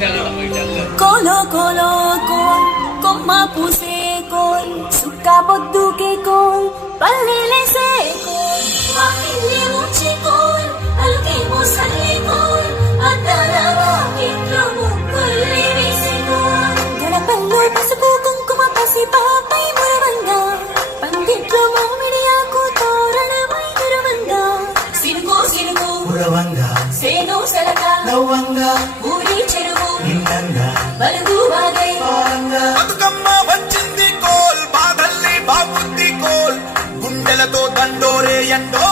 కోలో కోలో coal కొమ్మ పూసే coal సుక్క పొద్దుకే coal పల్లెలేసే coal వాకిలి ముచ్చి కోల్ అలుకేమో సల్లి కోల్ అద్దాల వాకిట్లో ముగ్గుల్ని వేసే కోల్ గడపల్లో పసుపు కుంకుమ పసి పాపై మురవంగా పందిట్లో మామిడి ఆకు తోరణమై మురవంగా సినుకు సినుకు మురవంగా సేను సెలక నవ్వంగా ఊరి చెరువు నిండంగా బలుగు బాగై బతుకమ్మ వచ్చింది కోల్ బాధల్ని బాగుంది కోల్ గుండెలతో దండోరే ఎండో